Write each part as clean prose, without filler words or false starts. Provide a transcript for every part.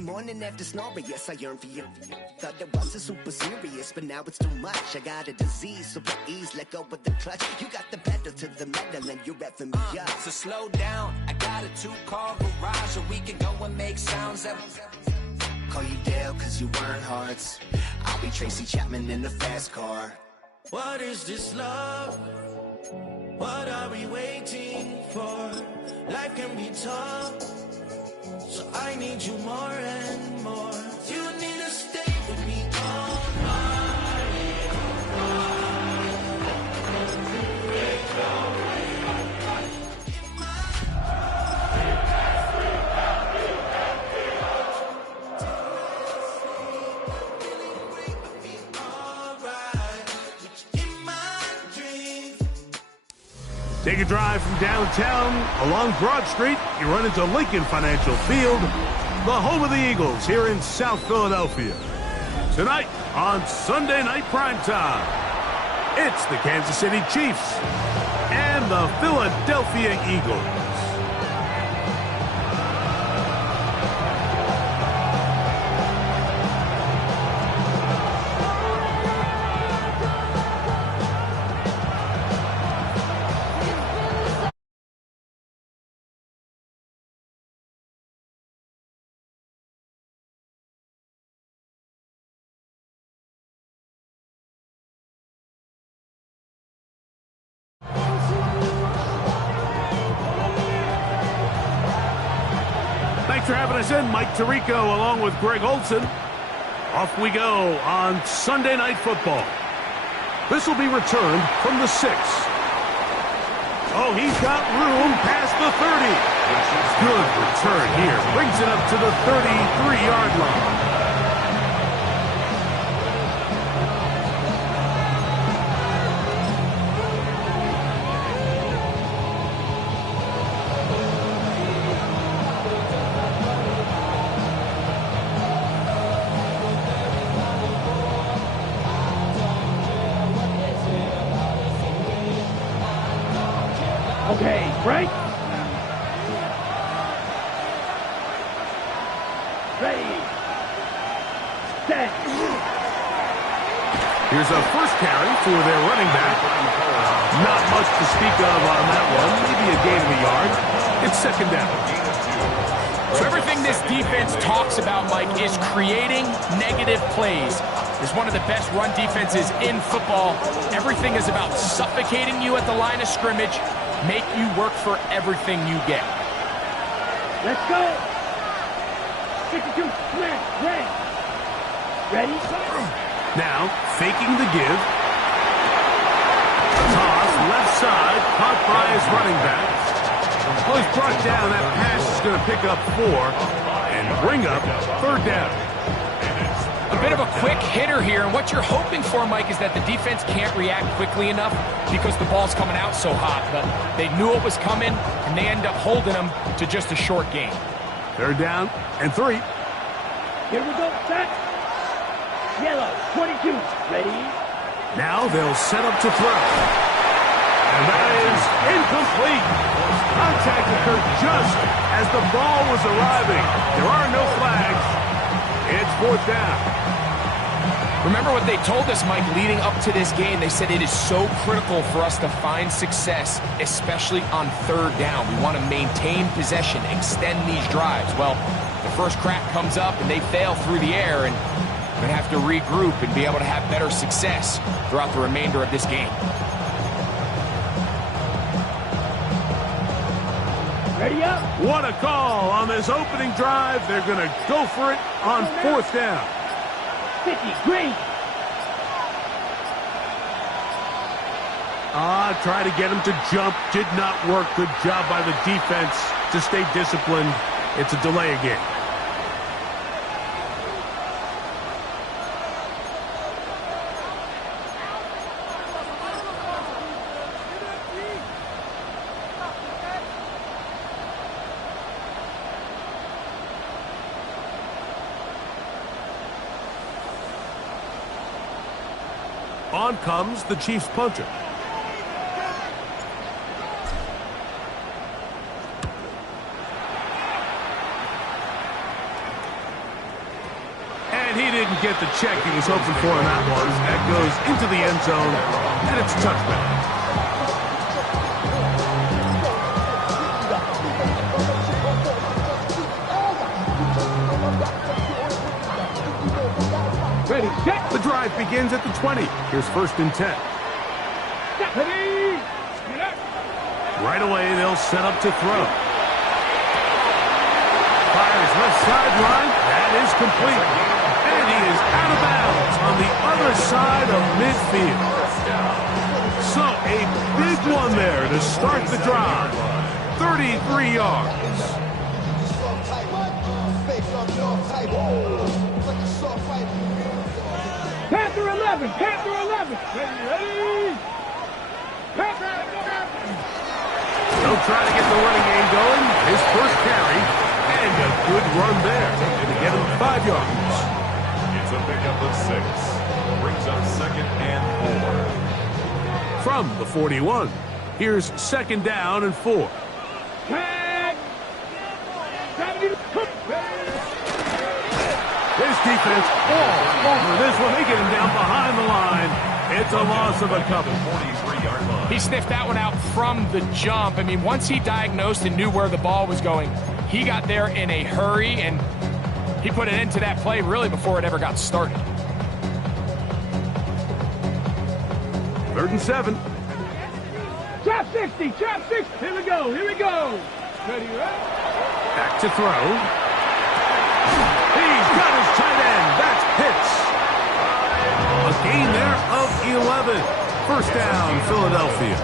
every morning after snoring, yes, I yearn for you. Thought that wasn't super serious, but now it's too much. I got a disease, so please let go with the clutch. You got the pedal to the metal and you're revving me up. So slow down, I got a 2-car garage, or we can go and make sounds that... Call you Dale, cause you weren't hearts. I'll be Tracy Chapman in the fast car. What is this love? What are we waiting for? Life can be tough, so I need you more and more. You need to stay with me all night. Take a drive from downtown along Broad Street. You run into Lincoln Financial Field, the home of the Eagles here in South Philadelphia. Tonight on Sunday Night Primetime, it's the Kansas City Chiefs and the Philadelphia Eagles. Thanks for having us in. Mike Tirico along with Greg Olson. Off we go on Sunday Night Football. This will be returned from the 6. Oh, he's got room past the 30. Good return here. Brings it up to the 33-yard line. Okay, break. Ready. Set. Here's a first carry for their running back. Not much to speak of on that one. Maybe a gain of a yard. It's second down. So everything this defense talks about, Mike, is creating negative plays. It's one of the best run defenses in football. Everything is about suffocating you at the line of scrimmage, make you work for everything you get. Let's go. 62, smash, ready. Ready? Now, faking the give. Toss, left side, caught by his running back. Well, he's brought down. That pass is going to pick up 4 and bring up third down. A bit of a quick hitter here, and what you're hoping for, Mike, is that the defense can't react quickly enough because the ball's coming out so hot. But they knew it was coming, and they end up holding them to just a short gain. Third down and 3. Here we go, set. Yellow, 22, ready. Now they'll set up to throw. And that is incomplete. Contact occurred just as the ball was arriving. There are no flags. It's fourth down. Remember what they told us, Mike, leading up to this game. They said it is so critical for us to find success, especially on third down. We want to maintain possession, extend these drives. Well, the first crack comes up and they fail through the air, and we're going to have to regroup and be able to have better success throughout the remainder of this game. Ready up. What a call on this opening drive. They're going to go for it on fourth down. 50, green. Try to get him to jump. Did not work. Good job by the defense to stay disciplined. It's a delay again. On comes the Chiefs punter. He didn't get the check he was hoping for in that one. That goes into the end zone, and it's a touchback. Ready, set. The drive begins at the 20. Here's 1st and 10. Ready. Right away, they'll set up to throw. Fires left sideline. That is complete. And he is out of bounds on the other side of midfield. So a big one there to start the drive. 33 yards. Panther 11. Panther 11. Ready. Panther 11. They'll try to get the running game going. His first carry. And a good run there to get him 5 yards. It's a pickup of 6. Brings up 2nd and 4. From the 41, here's 2nd down and 4. Tag. His defense all over this one. They get him down behind the line. It's a loss of a couple. 43-yard line. He sniffed that one out from the jump. I mean, once he diagnosed and knew where the ball was going, he got there in a hurry, and he put an end to that play really before it ever got started. 3rd and 7. Trap 60. Trap 60. Here we go. Here we go. Ready, right? Back to throw. He's got his tight end. That's Pitts. A gain there of 11. 1st down, Philadelphia.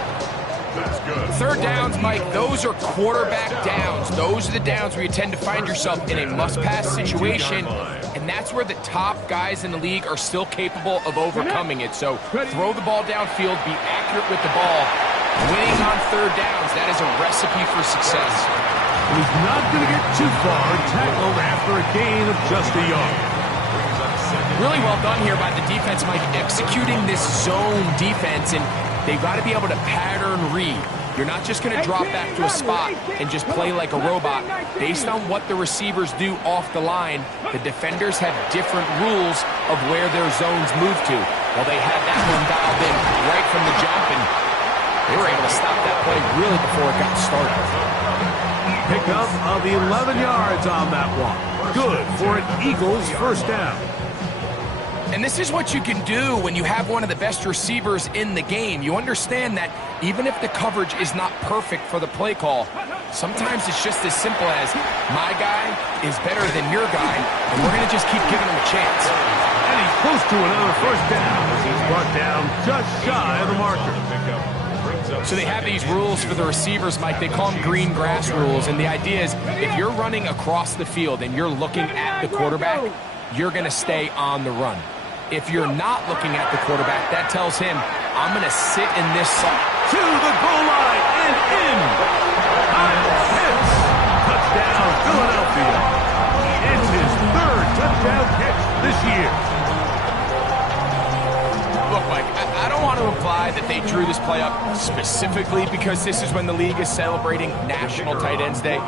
That's good. 3rd downs, Mike, those are quarterback downs. Those are the downs where you tend to find yourself in a must-pass situation, and that's where the top guys in the league are still capable of overcoming it. So throw the ball downfield, be accurate with the ball. Winning on 3rd downs, that is a recipe for success. He's not going to get too far, tackled after a gain of just a yard. Really well done here by the defense, Mike, executing this zone defense, and they've got to be able to pattern read. You're not just going to drop back to a spot and just play like a robot. Based on what the receivers do off the line, the defenders have different rules of where their zones move to. Well, they had that one dialed in right from the jump, and they were able to stop that play really before it got started. Pickup of 11 yards on that one. Good for an Eagles 1st down. And this is what you can do when you have one of the best receivers in the game. You understand that even if the coverage is not perfect for the play call, sometimes it's just as simple as, my guy is better than your guy, and we're going to just keep giving him a chance. And he's close to another 1st down as he's brought down just shy of the marker. So they have these rules for the receivers, Mike. They call them green grass rules, and the idea is if you're running across the field and you're looking at the quarterback, you're going to stay on the run. If you're not looking at the quarterback, that tells him, I'm going to sit in this spot. To the goal line and in. Kyle Pitts. Touchdown, Philadelphia. It's his 3rd touchdown catch this year. Look, Mike, I don't want to imply that they drew this play up specifically because this is when the league is celebrating National Tight Ends Day.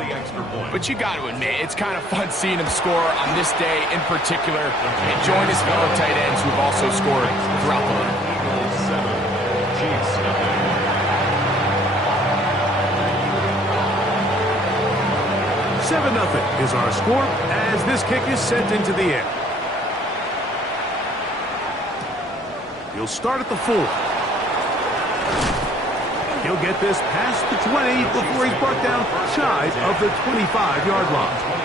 But you got to admit, it's kind of fun seeing him score on this day in particular and join his fellow tight ends who've also scored throughout the league. 7-0 is our score as this kick is sent into the air. He'll start at the 4. He'll get this past the 20 before he's brought down shy of the 25-yard line.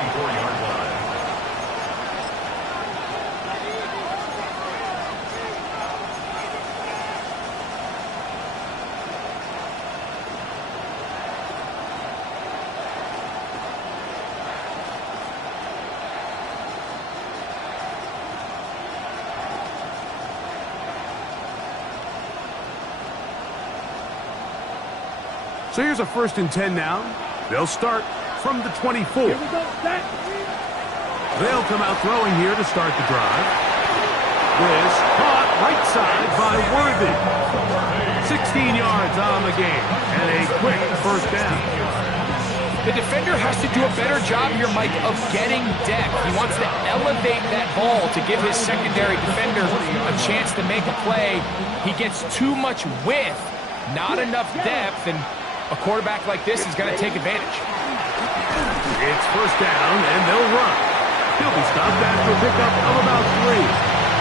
So here's a 1st and 10 now. They'll start from the 24. Here we go, set. They'll come out throwing here to start the drive. This caught right side by Worthy. 16 yards on the game and a quick 1st down. The defender has to do a better job here, Mike, of getting depth. He wants to elevate that ball to give his secondary defender a chance to make a play. He gets too much width, not enough depth, and a quarterback like this is going to take advantage. It's first down, and they'll run. He'll be stopped after a pickup of about 3.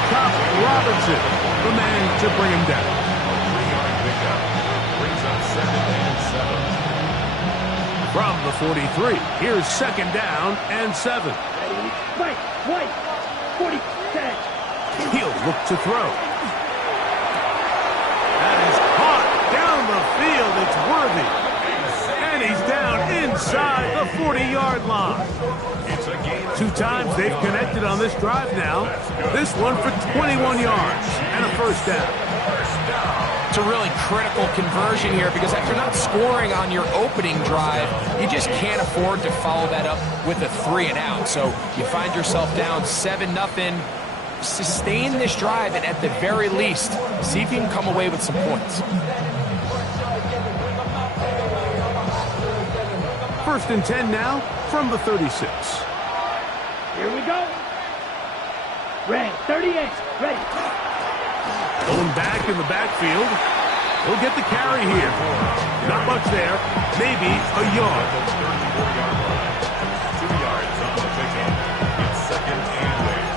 Top Robinson, the man to bring him down. 3-yard pickup brings up 2nd and 7. From the 43, here's 2nd down and 7. White, 40, set. He'll look to throw. That is caught down the field. It's Worthy. And he's down inside the 40-yard line. 2 times they've connected on this drive now. This one for 21 yards and a first down. It's a really critical conversion here because after not scoring on your opening drive, you just can't afford to follow that up with a 3 and out. So you find yourself down 7-0. Sustain this drive and at the very least, see if you can come away with some points. First and 10 now from the 36. Here we go. Ready, 38, ready. Going back in the backfield. He'll get the carry here. Not much there. Maybe a yard. 34-yard line. 2 yards on the pickup. It's 2nd and 8.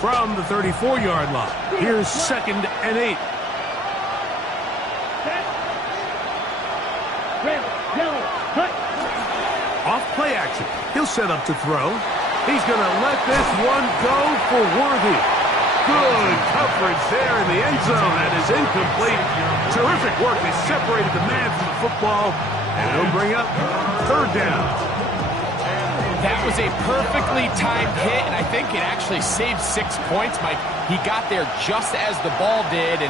From the 34-yard line, here's 2nd and 8. Red, yellow, hut. Off play action. He'll set up to throw. He's going to let this one go for Worthy. Good coverage there in the end zone. That is incomplete. Terrific work. They separated the man from the football. And he'll bring up 3rd down. That was a perfectly timed hit, and I think it actually saved 6 points, Mike. He got there just as the ball did, and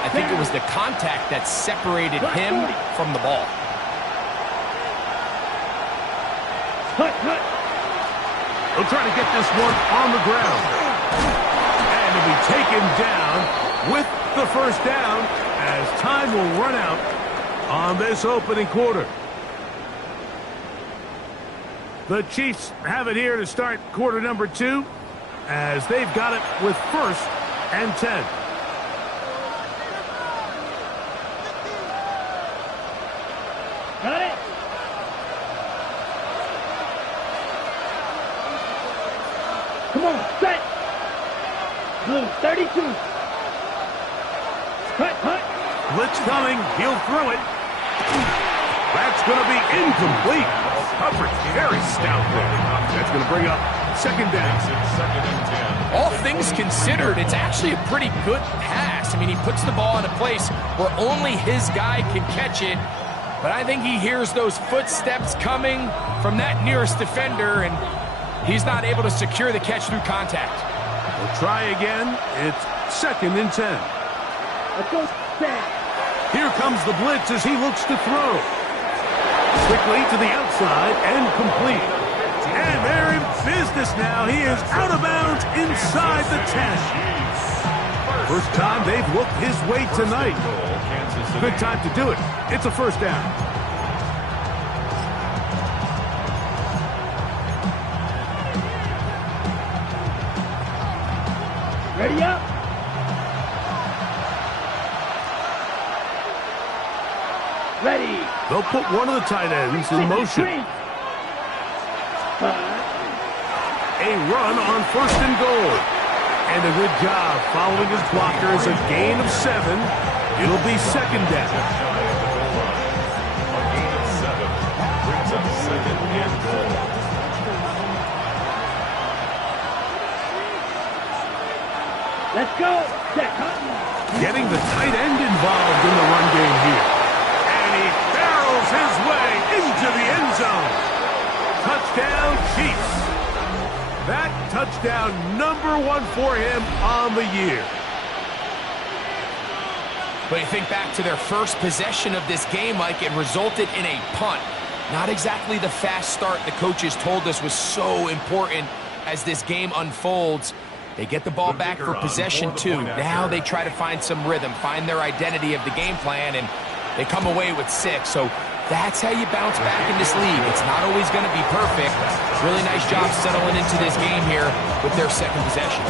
I think it was the contact that separated him from the ball. Hut. He'll try to get this one on the ground. And he'll be taken down with the first down as time will run out on this opening quarter. The Chiefs have it here to start quarter number 2 as they've got it with 1st and 10. Got it. Come on, set. Blue, 32. Hut. Blitz coming. He'll throw it. That's going to be incomplete. Coverage very stout there. That's going to bring up 2nd down. 2nd and 10. All things considered, it's actually a pretty good pass. I mean, he puts the ball in a place where only his guy can catch it. But I think he hears those footsteps coming from that nearest defender, and he's not able to secure the catch through contact. We'll try again. It's 2nd and 10. Let's go, set. Here comes the blitz as he looks to throw. Quickly to the outside and complete. And they're in business now. He is out of bounds inside the 10. First time they've looked his way tonight. Good time to do it. It's a first down. Ready up. Ready. They'll put one of the tight ends in motion. A run on 1st and goal. And a good job following his blockers. A gain of 7. It'll be 2nd down. A gain of 7 brings up 2nd and goal. Let's go. Set. Getting the tight end involved in the run game here. And he barrels his way into the end zone. Touchdown, Chiefs. That touchdown number 1 for him on the year. But you think back to their first possession of this game, Mike, it resulted in a punt. Not exactly the fast start the coaches told us was so important as this game unfolds. They get the ball back for possession too. Now they try to find some rhythm, find their identity of the game plan, and they come away with 6. So that's how you bounce back in this league. It's not always going to be perfect. Really nice job settling into this game here with their second possession.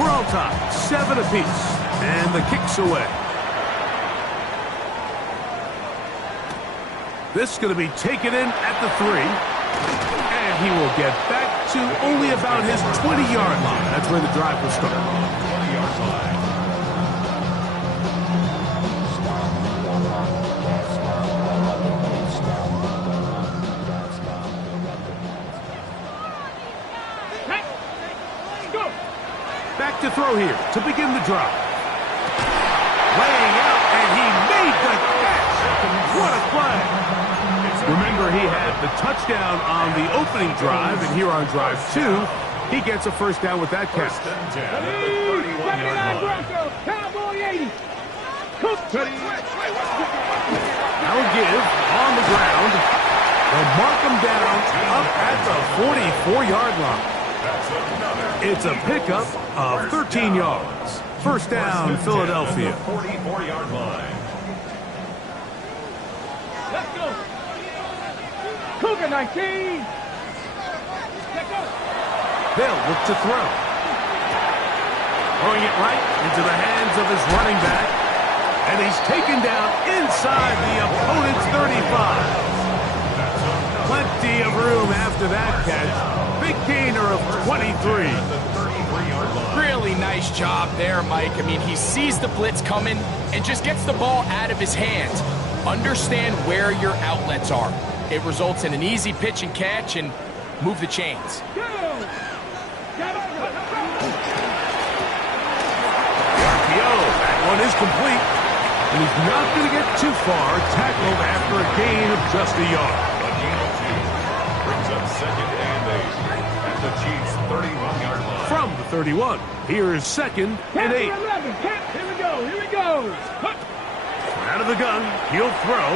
We're all tied, 7 apiece, and the kick's away. This is going to be taken in at the 3, and he will get back to only about his 20-yard line. That's where the drive will start. 20-yard line. Back to throw here to begin the drive. Laying out, and he made the catch. What a play. Remember, he had the touchdown on the opening drive, and here on drive 2, he gets a first down with that catch. First and 10 at the 31-yard line. Cowboy 80. Now give on the ground. They'll mark him down up at the 44-yard line. It's a pickup of 13 yards. First down, Philadelphia. 44-yard line. Let's go. Cougar 19. Let's go. They'll look to throw. Throwing it right into the hands of his running back. And he's taken down inside the opponent's 35. Plenty of room after that catch. Big gainer of 23. Really nice job there, Mike. I mean, he sees the blitz coming and just gets the ball out of his hands. Understand where your outlets are. It results in an easy pitch and catch and move the chains. The RPO, that one is complete. And he's not going to get too far, tackled after a gain of just a yard. Brings up second and 8 at the Chiefs' 31-yard line. From the 31, here's second and 8. Here we go. Here we go. Out of the gun, he'll throw.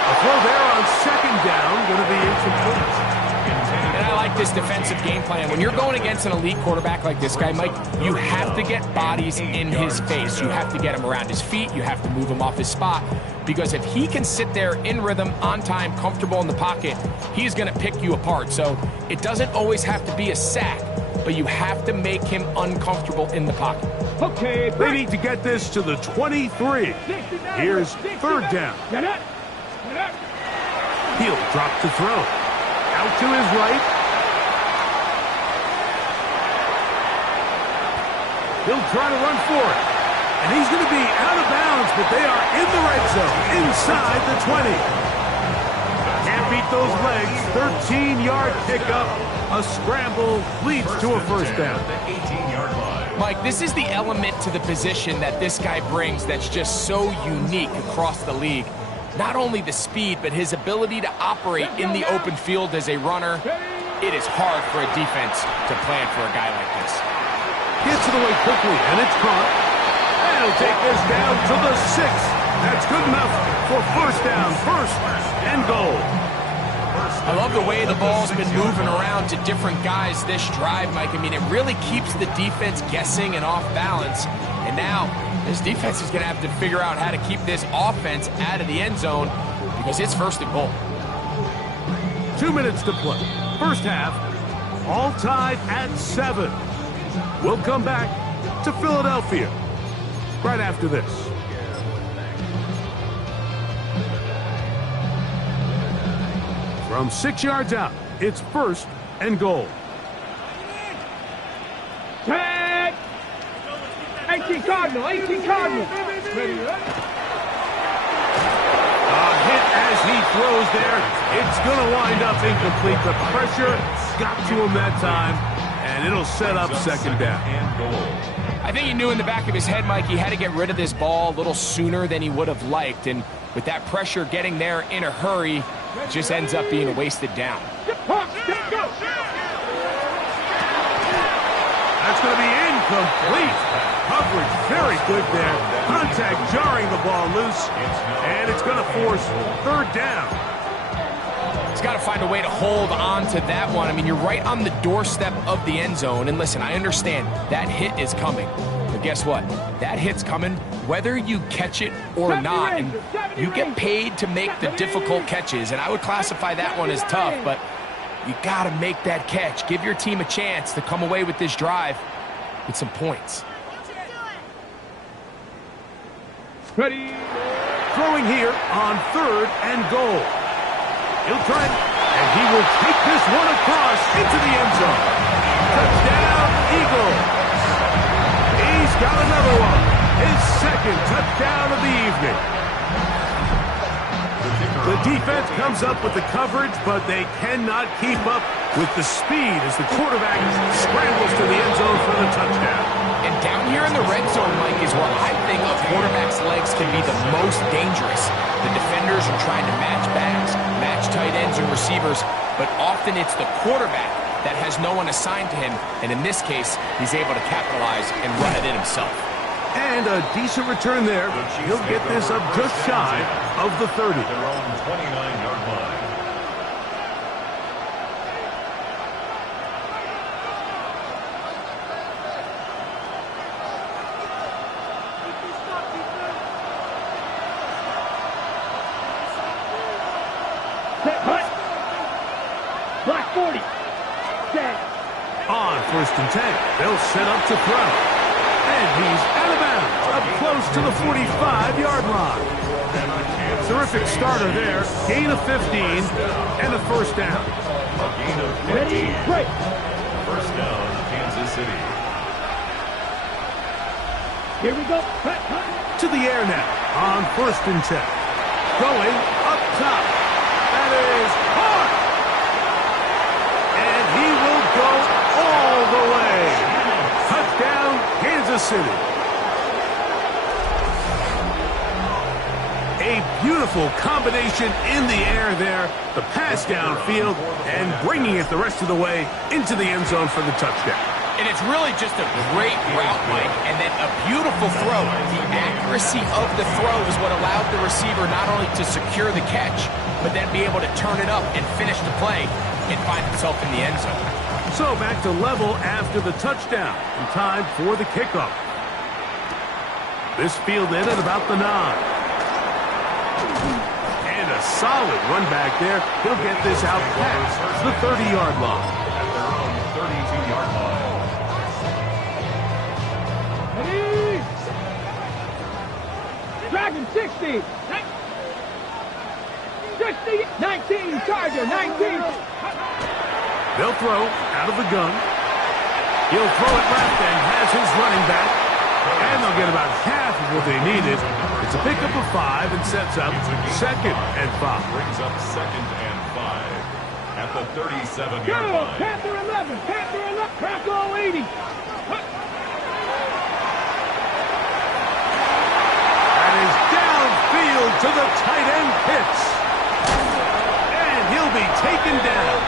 A throw there on second down, going to be incomplete. And I like this defensive game plan. When you're going against an elite quarterback like this guy, Mike, you have to get bodies in his face. You have to get him around his feet. You have to move him off his spot. Because if he can sit there in rhythm, on time, comfortable in the pocket, he's going to pick you apart. So it doesn't always have to be a sack, but you have to make him uncomfortable in the pocket. Okay, they need to get this to the 23. Here's third down. He'll drop to throw. Out to his right. He'll try to run for it. And he's going to be out of bounds, but they are in the red zone, inside the 20. Can't beat those legs. 13-yard pickup. A scramble leads to a first down. The 18-yard line. Mike, this is the element to the position that this guy brings that's just so unique across the league. Not only the speed, but his ability to operate in the open field as a runner. It is hard for a defense to plan for a guy like this. Gets it away quickly, and it's caught. And he'll take this down to the 6. That's good enough for first down, first and goal. I love the way the ball's been moving around to different guys this drive, Mike. I mean, it really keeps the defense guessing and off balance. And now, this defense is going to have to figure out how to keep this offense out of the end zone because it's first and goal. 2 minutes to play. First half, all tied at 7. We'll come back to Philadelphia right after this. From 6 yards out, it's first and goal. Tag! 18 Cardinal. A hit as he throws there. It's going to wind up incomplete. The pressure got to him that time, and it'll set up second down. I think he knew in the back of his head, Mike, he had to get rid of this ball a little sooner than he would have liked. And with that pressure getting there in a hurry, it just ends up being a wasted down. That's going to be incomplete. Coverage very good there. Contact jarring the ball loose, and it's going to force third down. He's got to find a way to hold on to that one. I mean, you're right on the doorstep of the end zone. And listen, I understand that hit is coming. But guess what? That hit's coming whether you catch it or not. And you get paid to make the difficult catches. And I would classify that one as tough, but you got to make that catch. Give your team a chance to come away with this drive with some points. Ready. Throwing here on 3rd and goal. He'll try it, and he will take this one across into the end zone. Touchdown, Eagles. He's got another one. His 2nd touchdown of the evening. The defense comes up with the coverage, but they cannot keep up with the speed as the quarterback scrambles to the end zone for the touchdown. And down here in the red zone, Mike, is where I think a quarterback's legs can be the most dangerous. The defenders are trying to match backs, match tight ends and receivers, but often it's the quarterback that has no one assigned to him, and in this case, he's able to capitalize and run it in himself. And a decent return there. He'll get this up just shy of the 30. Their own 29-yard line. Set, hut. Black 40. Set. On 1st and 10, they'll set up to throw. And he's out of bounds, up close to the 45-yard line. Terrific starter there. Gain of 15 and a 1st down. A gain of 15. Ready, break. 1st down, Kansas City. Here we go. Hut, hut. To the air now on 1st and 10. Going up top. That is hard. And he will go all the way. Touchdown, Kansas City. A beautiful combination in the air there. The pass downfield and bringing it the rest of the way into the end zone for the touchdown. And it's really just a great route, Mike, and then a beautiful throw. The accuracy of the throw is what allowed the receiver not only to secure the catch, but then be able to turn it up and finish the play and find himself in the end zone. So back to level after the touchdown, and time for the kickoff. This fielded at about the 9. And a solid run back there. He'll get this out past the 30-yard line. At their own 32-yard line. Ready. Dragon 60. 60. 19. Charger 19. They'll throw out of the gun. He'll throw it left and has his running back. And they'll get about half of what they needed. It's a pickup of 5 and sets up 2nd and 5. Brings up 2nd and 5 at the 37-yard Go. line. Panther 11. Panther 11. Crackle 80. That is downfield to the tight end Pitts. And he'll be taken down.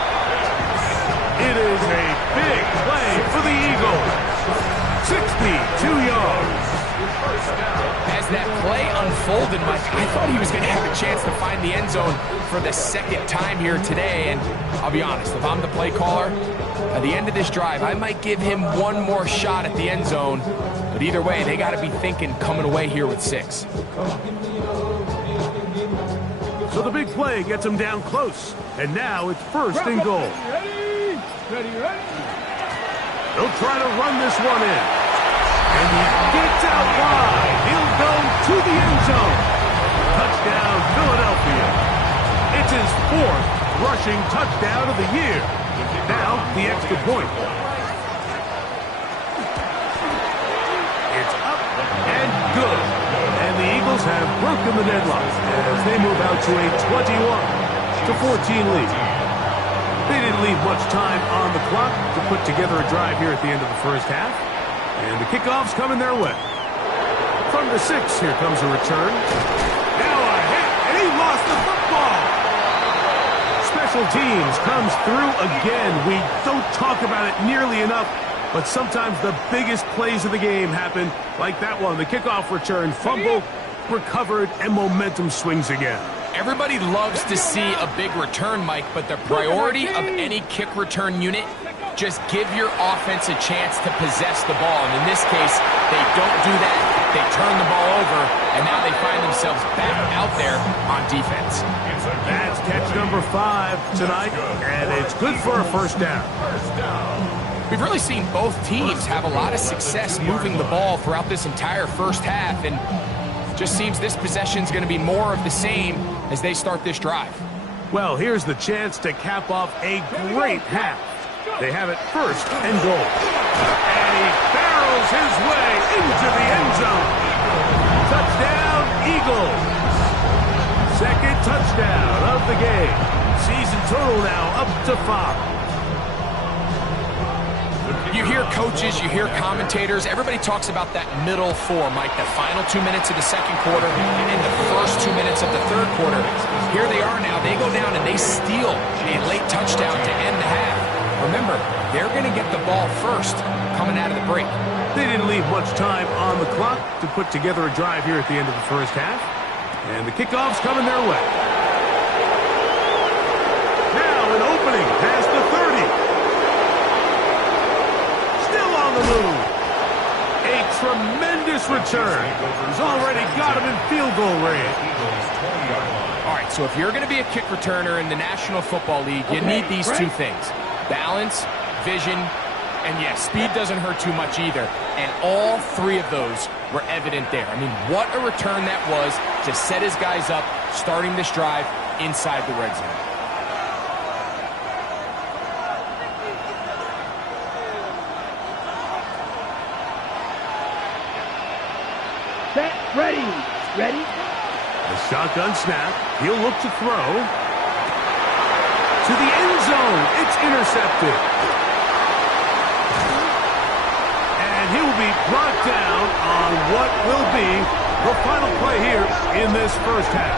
It is a big play for the Eagles. 62 yards. As that play unfolded, Mike, I thought he was going to have a chance to find the end zone for the 2nd time here today. And I'll be honest, if I'm the play caller, at the end of this drive, I might give him one more shot at the end zone. But either way, they got to be thinking coming away here with 6. So the big play gets him down close. And now it's 1st and goal. Ready, ready. They'll try to run this one in. And he gets out wide. He'll go to the end zone. Touchdown, Philadelphia. It's his 4th rushing touchdown of the year. Now, the extra point. It's up and good. And the Eagles have broken the deadlock as they move out to a 21-14 lead. They didn't leave much time on the clock to put together a drive here at the end of the 1st half. And the kickoff's coming their way. From the 6, here comes a return. Now a hit, and he lost the football. Special teams comes through again. We don't talk about it nearly enough, but sometimes the biggest plays of the game happen like that one. The kickoff return, fumble, recovered, and momentum swings again. Everybody loves to see a big return, Mike, but the priority of any kick return unit, just give your offense a chance to possess the ball. And in this case, they don't do that. They turn the ball over, and now they find themselves back out there on defense. That's catch number 5 tonight, and it's good for a first down. We've really seen both teams have a lot of success moving the ball throughout this entire first half, and just seems this possession's going to be more of the same as they start this drive. Well, here's the chance to cap off a great half. They have it first and goal. And he barrels his way into the end zone. Touchdown, Eagles. Second touchdown of the game. Season total now up to 5. You hear coaches, you hear commentators, everybody talks about that middle four, Mike, the final 2 minutes of the second quarter and the first 2 minutes of the third quarter. Here they are now. They go down and they steal a late touchdown to end the half. Remember, they're going to get the ball first coming out of the break. They didn't leave much time on the clock to put together a drive here at the end of the first half. And the kickoff's coming their way. Now an opening past the 30. The move. A tremendous return. He's already got him in field goal range. All right, so if you're going to be a kick returner in the National Football League, you need these two things. Balance, vision, and yes, speed doesn't hurt too much either. And all three of those were evident there. I mean, what a return that was to set his guys up, starting this drive inside the red zone. Set, ready. Ready? The shotgun snap. He'll look to throw. To the end zone. It's intercepted. And he'll be brought down on what will be the final play here in this first half.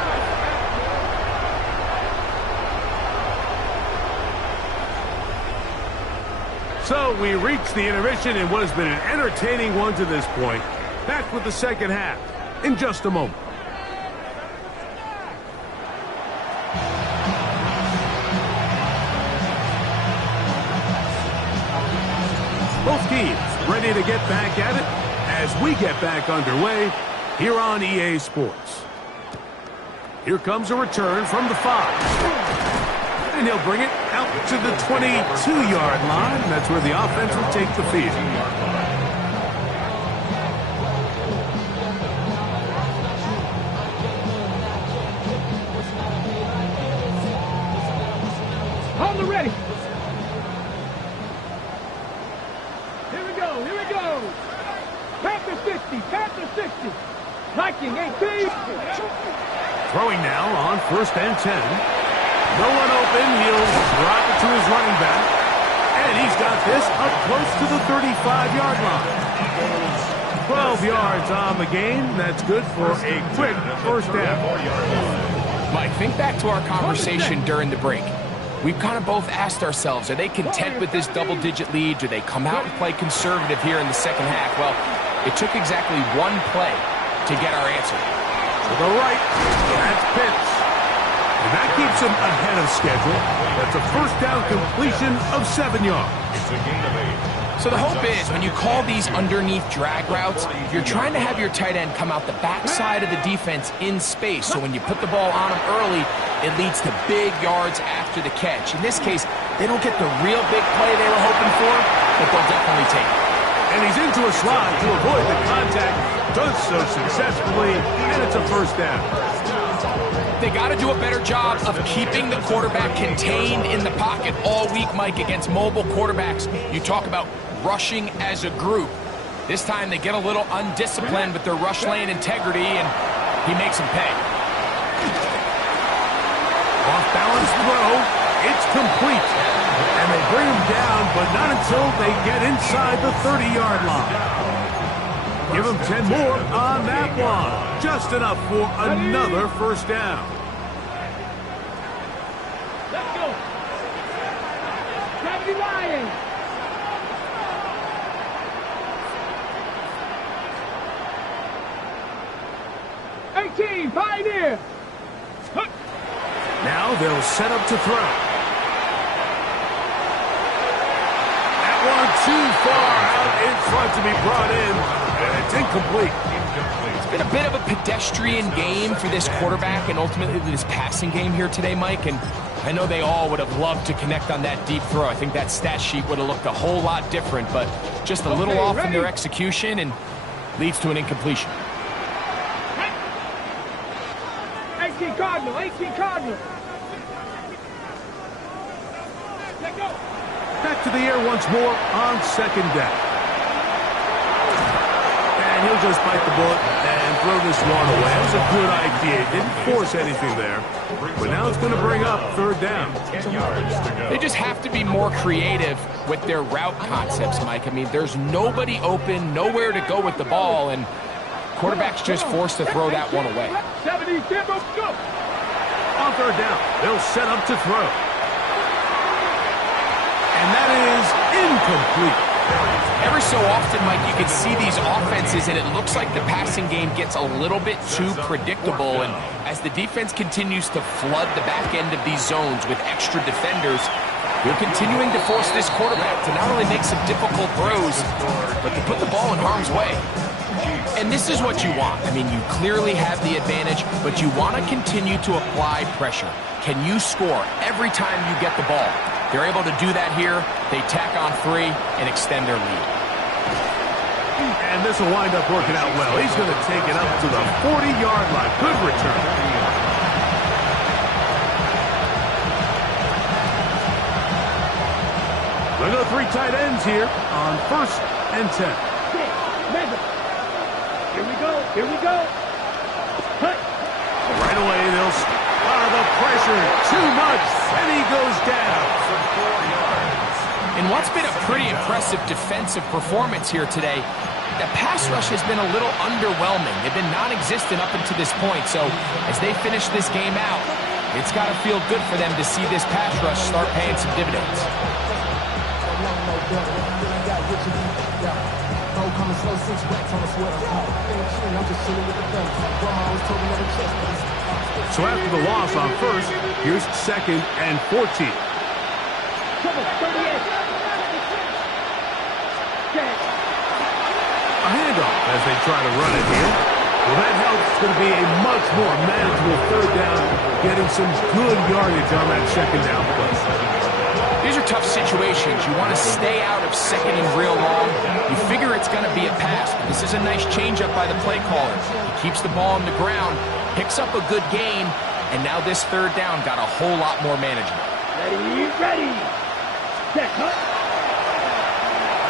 So we reach the intermission in what has been an entertaining one to this point. Back with the second half in just a moment. Both teams ready to get back at it as we get back underway here on EA Sports. Here comes a return from the 5. And he'll bring it out to the 22-yard line. That's where the offense will take the field. On the ready. Here we go. Panther 60, Panther 60. Viking 18. Throwing now on first and 10. No one open. He'll drop it to his running back. And he's got this up close to the 35-yard line. 12 yards on the game. That's good for a quick first down. Mike, think back to our conversation during the break. We've kind of both asked ourselves, are they content with this double-digit lead? Do they come out and play conservative here in the second half? Well, it took exactly one play to get our answer. To the right, that's Pitts. And that keeps him ahead of schedule. That's a first down completion of 7 yards. It's a gain of 8. So the hope is, when you call these underneath drag routes, you're trying to have your tight end come out the backside of the defense in space. So when you put the ball on him early, it leads to big yards after the catch. In this case, they don't get the real big play they were hoping for, but they'll definitely take it. And he's into a slot to avoid the contact. Does so successfully, and it's a first down. They got to do a better job of keeping the quarterback contained in the pocket all week, Mike, against mobile quarterbacks. You talk about rushing as a group. This time they get a little undisciplined with their rush lane integrity, and he makes them pay. Off-balance throw. It's complete. And they bring him down, but not until they get inside the 30-yard line. Give him 10 more on that one. Just enough for another first down. Let's go. Gravity Lions. Pioneer. now, they'll set up to throw. That one too far out in front to be brought in, and it's incomplete. It's been a bit of a pedestrian game for this quarterback and ultimately this passing game here today, Mike, and I know they all would have loved to connect on that deep throw. I think that stat sheet would have looked a whole lot different, but just a little off in their execution and leads to an incompletion. 18 Cardinal, 18 Cardinal. Let go. Back to the air once more on second down. And he'll just bite the bullet and throw this one away. That was a good idea. Didn't force anything there. But now it's going to bring up third down. They just have to be more creative with their route concepts, Mike. I mean, there's nobody open, nowhere to go with the ball, and quarterback's just forced to throw that one away. 70, tempo, go. On third down, they'll set up to throw. And that is incomplete. Every so often, Mike, you can see these offenses, and it looks like the passing game gets a little bit too predictable. And as the defense continues to flood the back end of these zones with extra defenders, they're continuing to force this quarterback to not only make some difficult throws, but to put the ball in harm's way. And this is what you want. I mean, you clearly have the advantage, but you want to continue to apply pressure. Can you score every time you get the ball? They're able to do that here. They tack on 3 and extend their lead. And this will wind up working out well. He's going to take it up to the 40-yard line. Good return. We'll go 3 tight ends here on 1st and 10. Here we go. Here we go. Cut. Right away, they'll the pressure. Too much. And he goes down. In what's been a pretty impressive defensive performance here today, the pass rush has been a little underwhelming. They've been non-existent up until this point. So as they finish this game out, it's got to feel good for them to see this pass rush start paying some dividends. So after the loss on 1st, here's 2nd and 14. A handoff as they try to run it here. Well, that helps. It's going to be a much more manageable third down, getting some good yardage on that 2nd down play. These are tough situations. You want to stay out of 2nd and real long. You figure it's going to be a pass. But this is a nice changeup by the play caller. He keeps the ball on the ground, picks up a good gain, and now this 3rd down got a whole lot more manageable. Ready. Set, huh?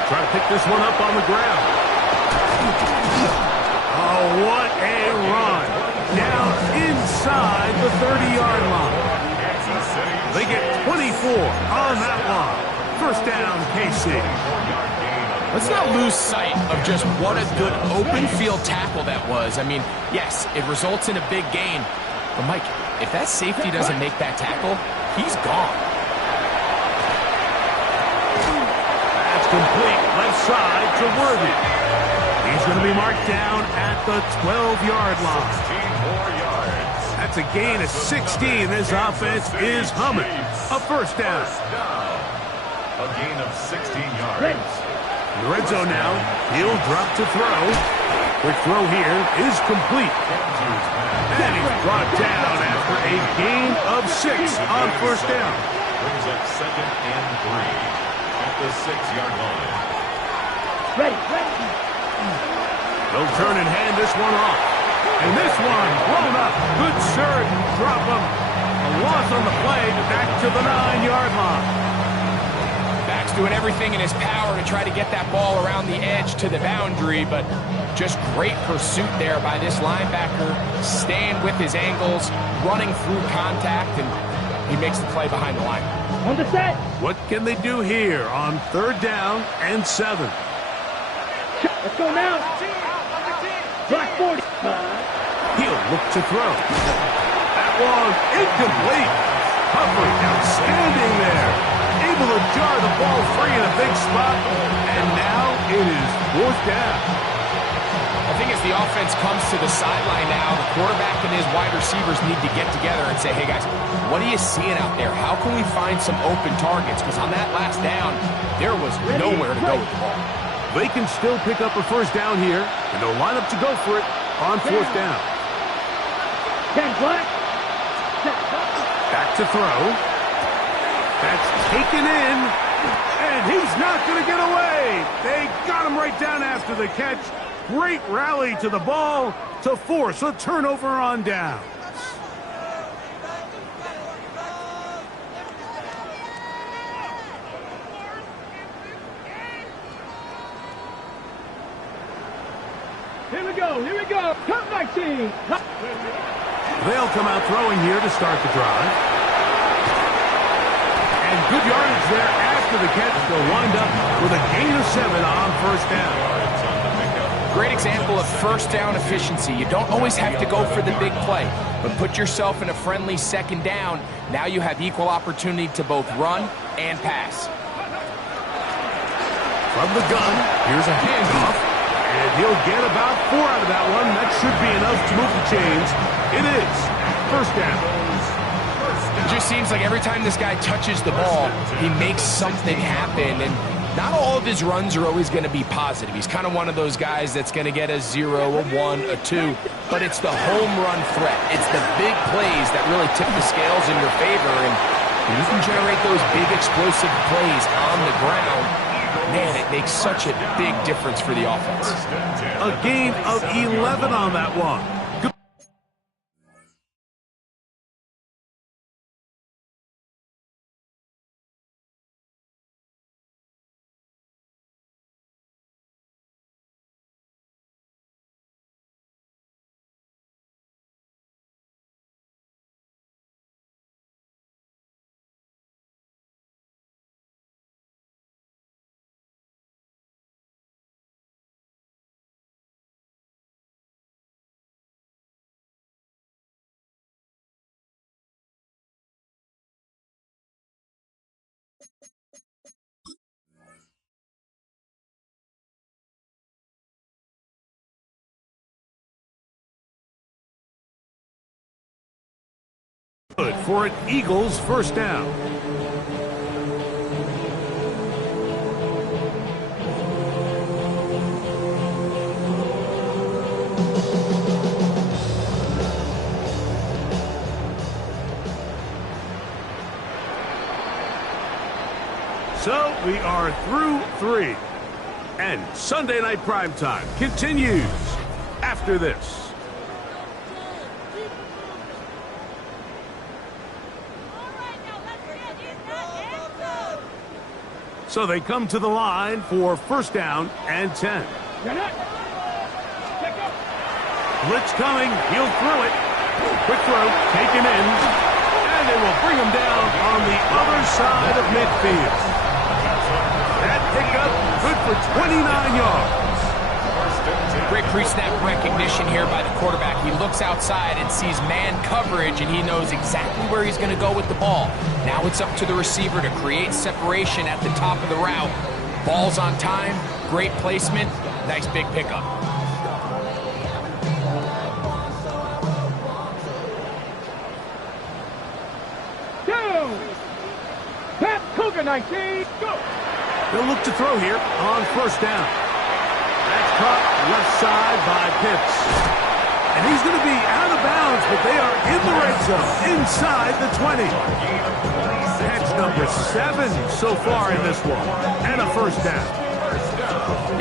Try to pick this one up on the ground. Oh, what a run. Down inside the 30-yard line. They get 24 on that one. 1st down, KC. Let's not lose sight of just what a good open field tackle that was. I mean, yes, it results in a big gain. But, Mike, if that safety doesn't make that tackle, he's gone. That's complete. Left side to Worthy. He's going to be marked down at the 12-yard line. 16 more yards. That's a gain of 16. This offense is humming. A 1st down. A gain of 16 yards. In the red zone now. He'll drop to throw. Quick throw here is complete. And he's brought down after a gain of 6 on 1st down. Brings up 2nd and 3 at the 6-yard line. Ready. They'll turn and hand this one off. And this one blown up. Good surge. Drop him. A loss on the play. Back to the 9-yard line. Back's doing everything in his power to try to get that ball around the edge to the boundary, but just great pursuit there by this linebacker, staying with his angles, running through contact, and he makes the play behind the line. On the set. What can they do here on 3rd down and 7? Let's go now. Block 40. He'll look to throw. That one incomplete. Humphrey outstanding there. Able to jar the ball free in a big spot. And now it is 4th down. A I think as the offense comes to the sideline now, the quarterback and his wide receivers need to get together and say, hey, guys, what are you seeing out there? How can we find some open targets? Because on that last down, there was nowhere to go with the ball. They can still pick up a first down here, and they'll line up to go for it on fourth down. Back to throw. That's taken in, and he's not going to get away. They got him right down after the catch. Great rally to the ball to force a turnover on down. Here we go. Cut 19. They'll come out throwing here to start the drive. And good yardage there after the catch. They'll wind up with a gain of 7 on first down. Great example of first down efficiency. You don't always have to go for the big play, but put yourself in a friendly second down. Now you have equal opportunity to both run and pass. From the gun, here's a handoff. And he'll get about 4 out of that one. That should be enough to move the chains. It is first down. It just seems like every time this guy touches the ball, he makes something happen. And not all of his runs are always going to be positive. He's kind of one of those guys that's going to get a 0, a 1, a 2. But it's the home run threat. It's the big plays that really tip the scales in your favor. And when you can generate those big explosive plays on the ground, man, it makes such a big difference for the offense. A gain of 11 on that one. Good for an Eagles first down. So we are through 3. And Sunday Night Primetime continues after this. So they come to the line for first down and 10. Blitz coming. He'll throw it. Quick throw. Taken in. And they will bring him down on the other side of midfield. That pickup good for 29 yards. Great pre-snap recognition here by the quarterback. He looks outside and sees man coverage, and he knows exactly where he's going to go with the ball. Now it's up to the receiver to create separation at the top of the route. Ball's on time, great placement, nice big pickup. Pat Cougar 19, go! They'll look to throw here on first down. That's caught left side by Pitts. And he's going to be out of bounds, but they are in the red zone, inside the 20. Catch number 7 so far in this one, and a first down.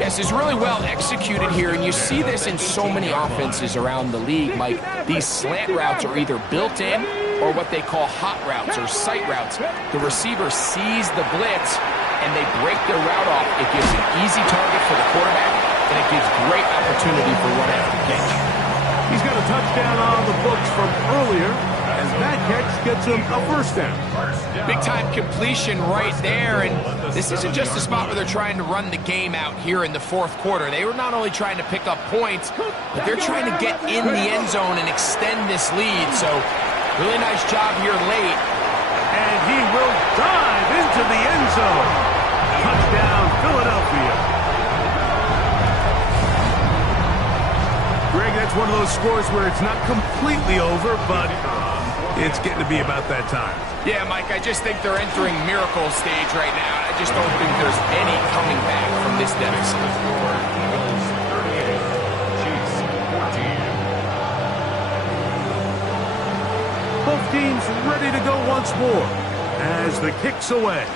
Yes, it's really well executed here, and you see this in so many offenses around the league, Mike. These slant routes are either built in or what they call hot routes or sight routes. The receiver sees the blitz, and they break their route off. It gives an easy target for the quarterback, and it gives great opportunity for run after catch. He's got a touchdown on the books from earlier, and that catch gets him a first down. Big-time completion right there, and this isn't just a spot where they're trying to run the game out here in the fourth quarter. They were not only trying to pick up points, but they're trying to get in the end zone and extend this lead. So, really nice job here late. And he will dive into the end zone. Touchdown, Philadelphia. it's one of those scores where it's not completely over, but it's getting to be about that time. Yeah, Mike, I just think they're entering miracle stage right now. I just don't think there's any coming back from this deficit. Both teams ready to go once more as the kick's away.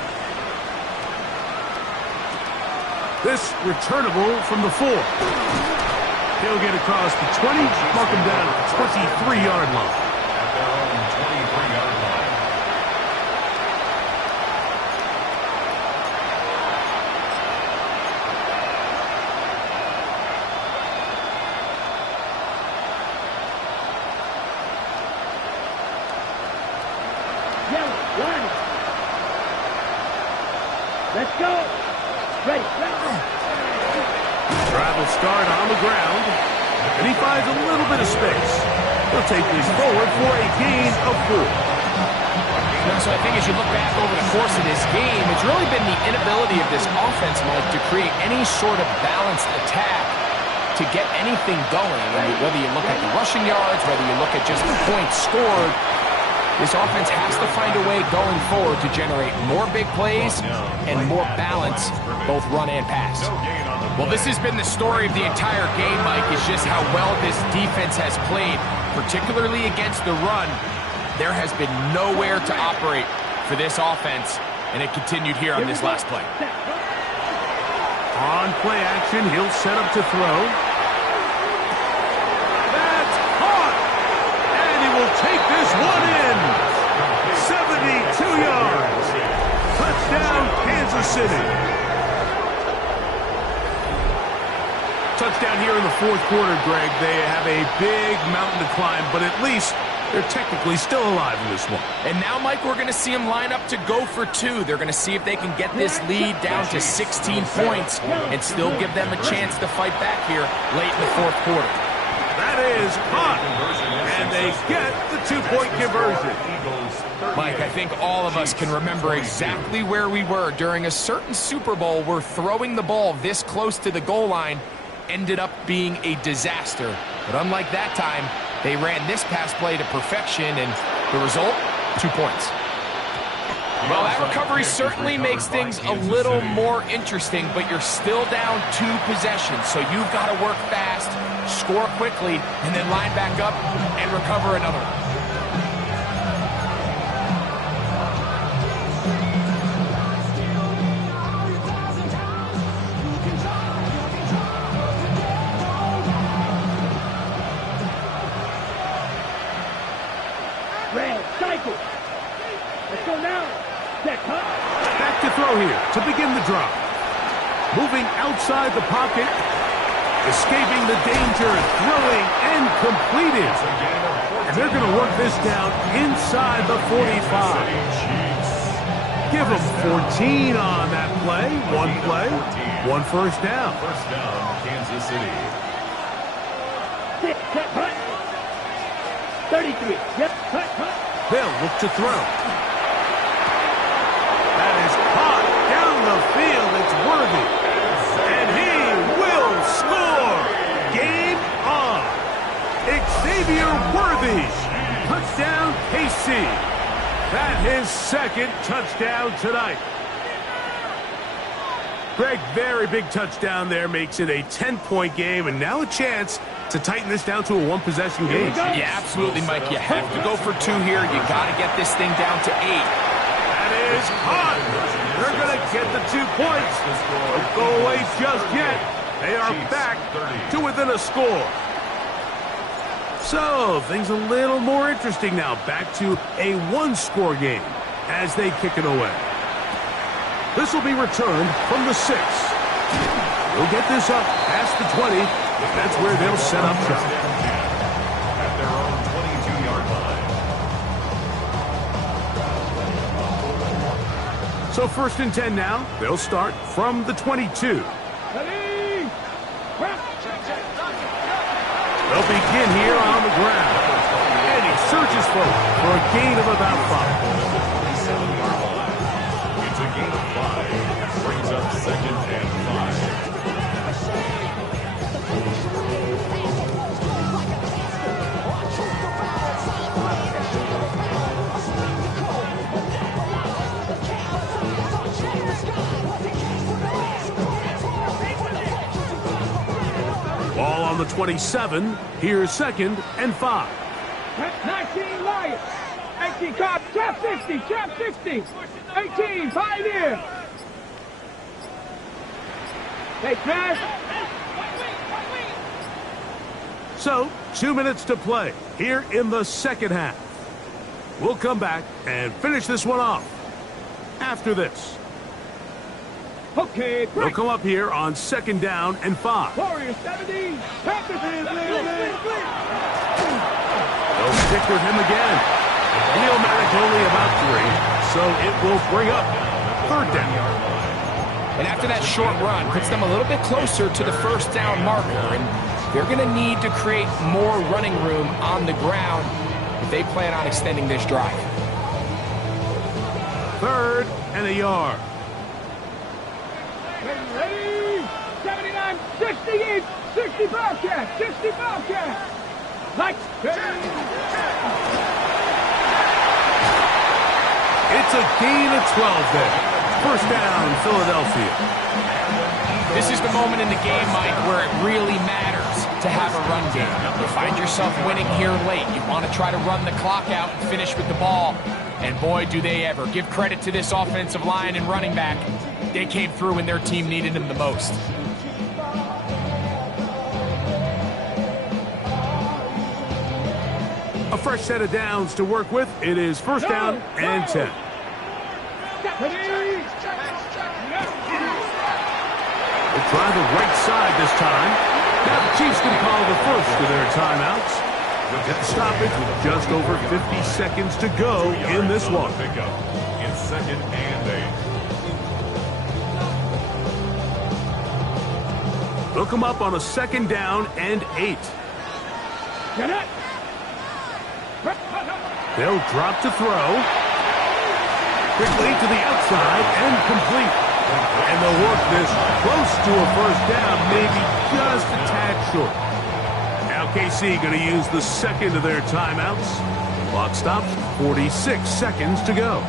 This returnable from the 4. He'll get across the 20, mark him down at the 23-yard line. At their own 23-yard line. Yellow, line. Let's go. Ready. Drive will start on the ground, and he finds a little bit of space. He'll take this forward for a gain of 4. So I think as you look back over the course of this game, it's really been the inability of this offense, Mike, to create any sort of balanced attack to get anything going. I mean, whether you look at the rushing yards, whether you look at just the points scored, this offense has to find a way going forward to generate more big plays and more balance, both run and pass. Well, this has been the story of the entire game, Mike, is just how well this defense has played, particularly against the run. There has been nowhere to operate for this offense, and it continued here on this last play. On play action, he'll set up to throw. That's caught! And he will take this one in. 72 yards. Touchdown, Kansas City. Touchdown here in the 4th quarter, Greg. They have a big mountain to climb, but at least they're technically still alive in this one. And now, Mike, we're going to see them line up to go for 2. They're going to see if they can get this lead down to 16 points and still give them a chance to fight back here late in the 4th quarter. That is caught, and they get the 2-point conversion. Mike, I think all of us can remember exactly where we were during a certain Super Bowl where throwing the ball this close to the goal line ended up being a disaster. But unlike that time, they ran this pass play to perfection, and the result, 2 points. Well, that recovery certainly makes things a little more interesting, but you're still down 2 possessions, so you've got to work fast, score quickly, and then line back up and recover another one. Cycle. Let's go now. Set, cut. Back to throw here to begin the drop. Moving outside the pocket. Escaping the danger. Throwing and completed. And they're going to work this down inside the 45. Give them 14 on that play. 1 first down. First down, Kansas City. Sit, set, cut. 33. Yep, cut, cut. They'll look to throw. That is caught down the field. It's Worthy. And he will score. Game on. Xavier Worthy. Touchdown, KC. That his 2nd touchdown tonight. Greg, very big touchdown there. Makes it a 10-point game, and now a chance to tighten this down to a 1-possession game. Yeah, absolutely, Mike. You have to go for 2 here. You got to get this thing down to 8. That is caught. They're going to get the 2 points. Don't go away just yet. They are back to within a score. So, things a little more interesting now. Back to a 1-score game as they kick it away. This will be returned from the 6. They'll get this up past the 20. That's where they'll set up shop. At their own 22-yard line. So 1st and 10 now. They'll start from the 22. They'll begin here on the ground. And he surges forward for a gain of about 5. It's a gain of 5. Brings up 2nd and 5. Ball on the 27. Here's 2nd and 5. 19 Lions. 18 Cobb. Trap 60. Trap 60. 18 Pioneer. Take pass. So, 2 minutes to play here in the second half. We'll come back and finish this one off after this. Okay, They'll come up here on 2nd down and 5. Warriors 70. Panthers. They'll stick with him again. He'll manage only about 3, so it will bring up 3rd down. And after that short run, puts them a little bit closer to the 1st down marker. And they're going to need to create more running room on the ground if they plan on extending this drive. 3rd and a yard. Ready. 79. 68. 60 Bobcat. 60 Bobcat. Lights. It's a gain of 12 there. 1st down, Philadelphia. This is the moment in the game, Mike, where it really matters to have a run game. You find yourself winning here late. You want to try to run the clock out and finish with the ball. And boy, do they ever. Give credit to this offensive line and running back. They came through when their team needed them the most. A fresh set of downs to work with. It is 1st down and 10. They'll try the right side this time. Now the Chiefs can call the first of their timeouts. They'll get the stoppage with just over 50 seconds to go in this one. In 2nd and 8. They'll come up on a 2nd down and 8. Get it. They'll drop to throw. Quickly to the outside and complete. And they'll work this close to a 1st down, maybe just a tad short. Now KC going to use the 2nd of their timeouts. Clock stops, 46 seconds to go.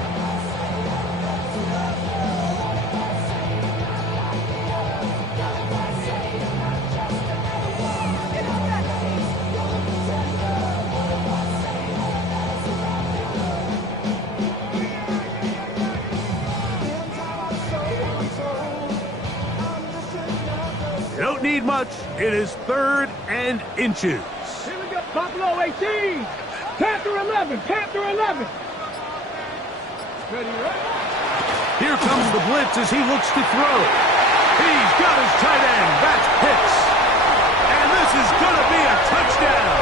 Don't need much. It is 3rd and inches. Here we go. Buffalo 18. Panther 11. Panther 11. Ready, right? Here comes the blitz as he looks to throw. He's got his tight end. That's Pitts. And this is going to be a touchdown.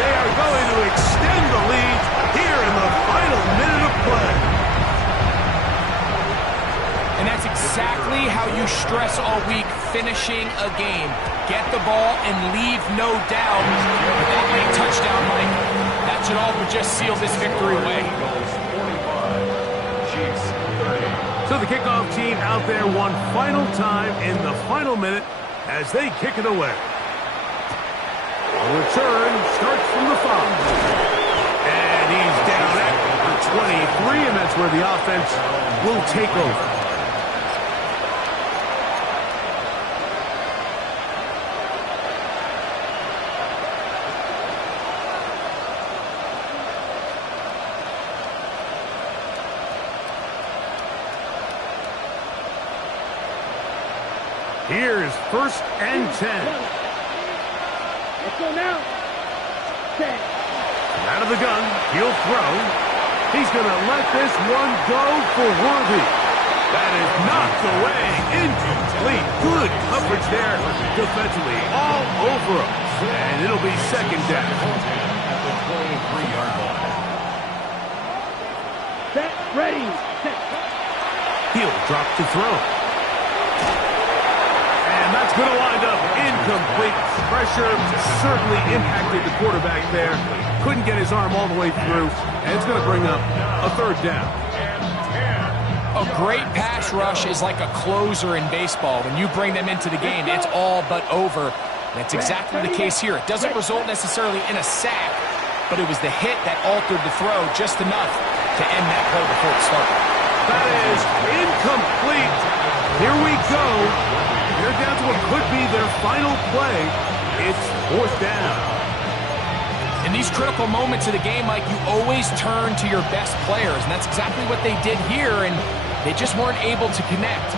They are going to extend the lead here in the final minute of play. And that's exactly how you stress all week, finishing a game. Get the ball and leave no doubt. But that late touchdown, Mike, that should all but just seal this victory away. So the kickoff team out there one final time in the final minute as they kick it away. A return starts from the 5. And he's down at the 23, and that's where the offense will take over. Here's 1st and 10. Let's go now. 10. Out of the gun, he'll throw. He's going to let this one go for Worthy. That is knocked away, incomplete. Good coverage there defensively, all over him. And it'll be 2nd down. At the 23-yard line. Set. Ready. Set. He'll drop to throw. And that's going to wind up incomplete. Pressure certainly impacted the quarterback there. Couldn't get his arm all the way through. And it's going to bring up a 3rd down. A great pass rush is like a closer in baseball. When you bring them into the game, it's all but over. And that's exactly the case here. It doesn't result necessarily in a sack, but it was the hit that altered the throw just enough to end that play before it started. That is incomplete. Here we go. They're down to what could be their final play. It's 4th down. In these critical moments of the game, Mike, you always turn to your best players, and that's exactly what they did here, and they just weren't able to connect.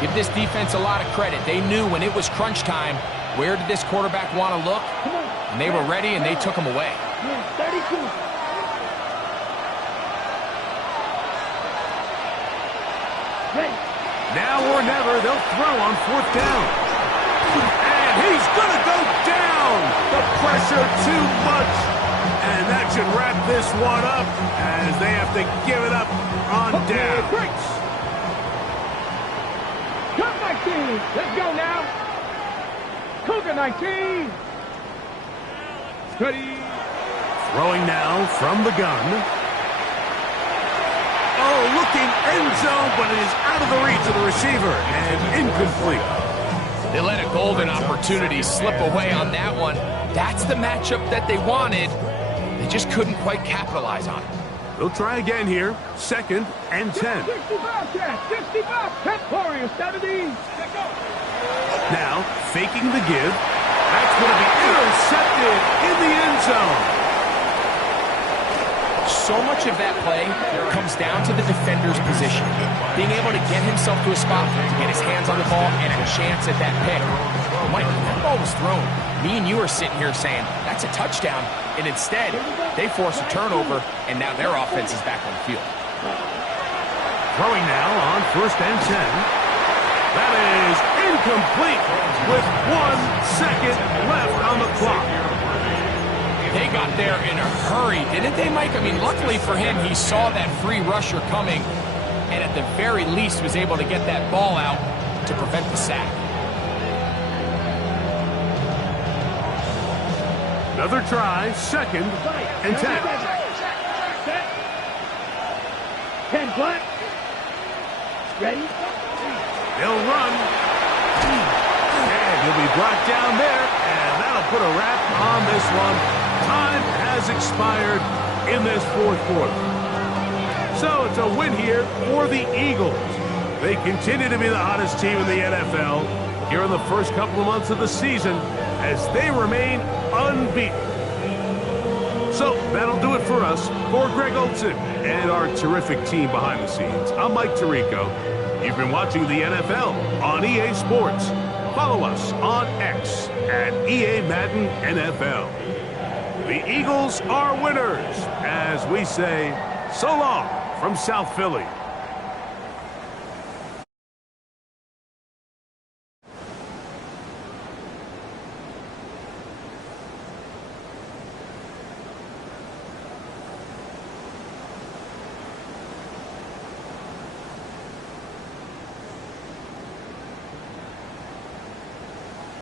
Give this defense a lot of credit. They knew when it was crunch time, where did this quarterback want to look? And they were ready, and they took him away. 32. Now or never, they'll throw on 4th down. And he's going to go down. The pressure too much. And that should wrap this one up as they have to give it up on down. Cut 19. Let's go now. Cougar 19. Ready. Throwing now from the gun. Oh, looking end zone, but it is out of the reach of the receiver and incomplete. They let a golden opportunity slip away on that one. That's the matchup that they wanted. They just couldn't quite capitalize on it. They'll try again here. 2nd and 10. 65. Pep Warrior 70. Now, faking the give. That's going to be intercepted in the end zone. So much of that play comes down to the defender's position. Being able to get himself to a spot to get his hands on the ball and a chance at that pick. Mike, when that ball was thrown, me and you are sitting here saying, that's a touchdown. And instead, they force a turnover, and now their offense is back on the field. Throwing now on 1st and 10. That is incomplete with 1 second left on the clock. They got there in a hurry, didn't they, Mike? I mean, luckily for him, he saw that free rusher coming and at the very least was able to get that ball out to prevent the sack. Another try, 2nd and 10. 10 black. Ready? They'll run. And he'll be brought down there, and that'll put a wrap on this one. Time has expired in this 4th quarter. So it's a win here for the Eagles. They continue to be the hottest team in the NFL here in the first couple of months of the season as they remain unbeaten. So that'll do it for us. For Greg Olson and our terrific team behind the scenes, I'm Mike Tirico. You've been watching the NFL on EA Sports. Follow us on X at EA Madden NFL. The Eagles are winners, as we say, so long from South Philly.